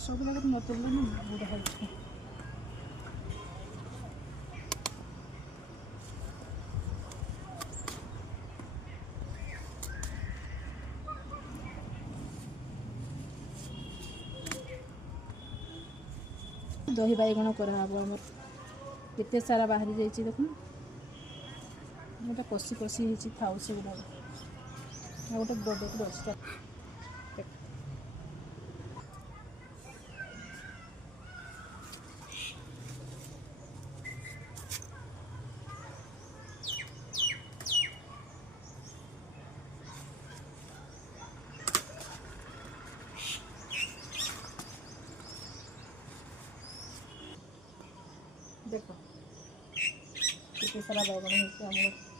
सब लगे मतलब ना बुढ़ा है। दही बाइगण कराब आम केते सारा बाहरी जाइए देख गोटे कषि कषि थाउ से गुड़ा गोटे बड़ को अच्छी देख केते सारा बाइगण हो